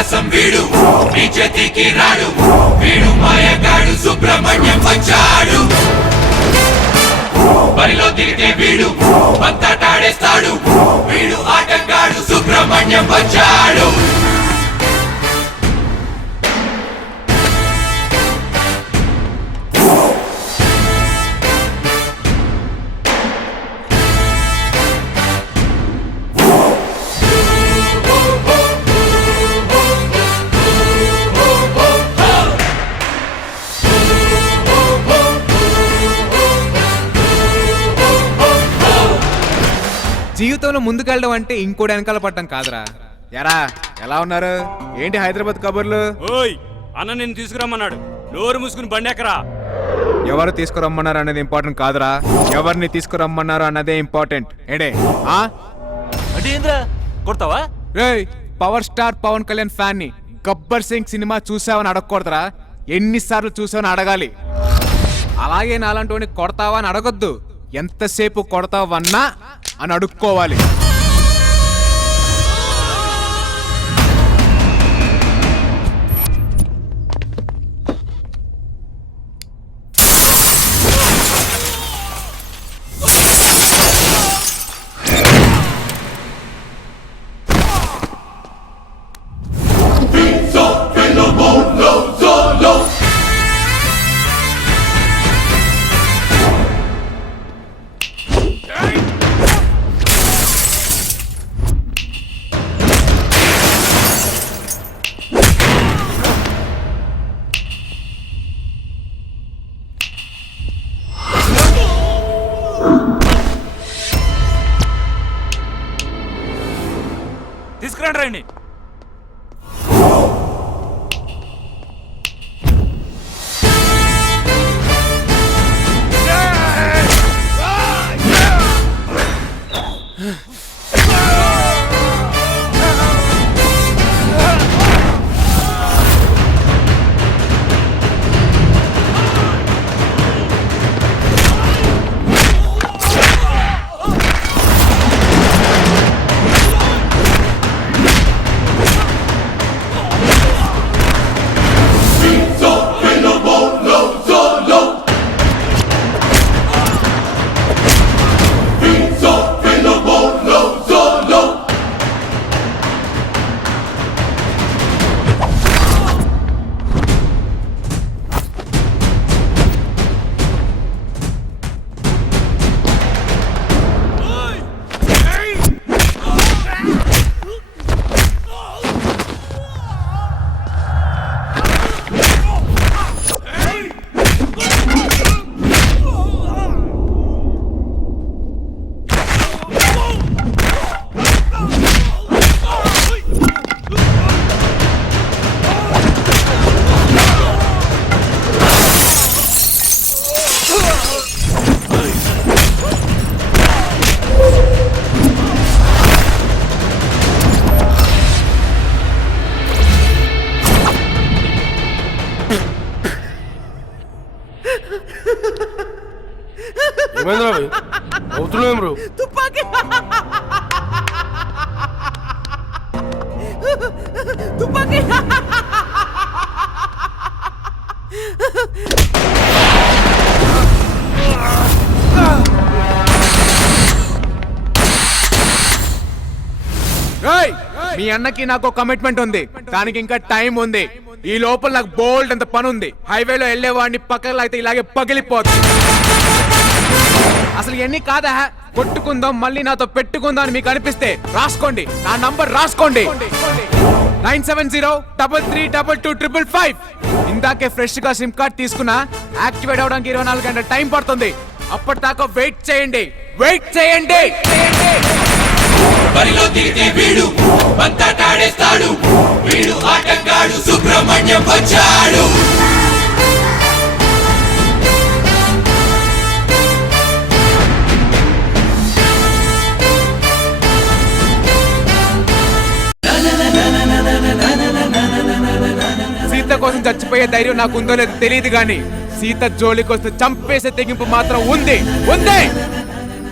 అవకాశం వీడు నీ చేతికి రాడు వీడు మాయగాడు సుబ్రహ్మణ్యం వచ్చాడు బరిలో దిగితే వీడు పంతాటాడేస్తాడు వీడు ఆటగాడు సుబ్రహ్మణ్యం వచ్చాడు జీవితంలో ముందుకెళ్ళడం అంటే ఇంకోటి వెనకాల పట్టడం కాదురా. ఎరా ఎలా ఉన్నారు? ఏంటి హైదరాబాద్ కబుర్లు? ఓయ్ అన్న నిన్ను తీసుకురమ్మన్నాడు, నోరు మూసుకుని బండెక్కరా. ఎవరు తీసుకురమ్మన్నారు అన్నది ఇంపార్టెంట్ కాదురా, ఎవరిని తీసుకురమ్మన్నారు అన్నదే ఇంపార్టెంట్. ఏడే కొడతావా? రేయ్, power star Pawan Kalyan fan ని గబ్బర్ సింగ్ సినిమా చూసావని అడగకూడదురా, ఎన్నిసార్లు చూసావని అడగాలి. అలాగే నాలంటి కొడతావా అని అడగొద్దు, ఎంతసేపు కొడతావన్నా అని అడుక్కోవాలి. తీసుకురండి రండి. తుపాకీ తుపాకీ మీ అన్నకి నాకు కమిట్మెంట్ ఉంది, దానికి ఇంకా టైం ఉంది. ఈ లోపల నాకు బోల్డ్ అంత పని ఉంది. హైవేలో వెళ్ళేవాడిని పక్కన అయితే ఇలాగే పగిలిపోతుంది. అసలు ఎన్ని కాదా, కొట్టుకుందాం మళ్ళీ నాతో పెట్టుకుందాం అని మీకు అనిపిస్తే రాసుకోండి, నా నంబర్ రాసుకోండి, 9703322255. ఇందాకే ఫ్రెష్ గా సిమ్ కార్డ్ తీసుకున్నా, యాక్టివేట్ అవడానికి 24 గంటల టైం పడుతుంది. అప్పటిదాకా వెయిట్ చేయండి, వెయిట్ చేయండి. బరిలో దిగితే వీడు పంతాటాడేస్తాడు వీడు ఆటగాడు సుబ్రహ్మణ్యం వచ్చాడు. సీత కోసం చచ్చిపోయే ధైర్యం నాకు ఉందో లేదో తెలియదు, కానీ సీత జోలికి వస్తే చంపేసే తెగింపు మాత్రం ఉంది.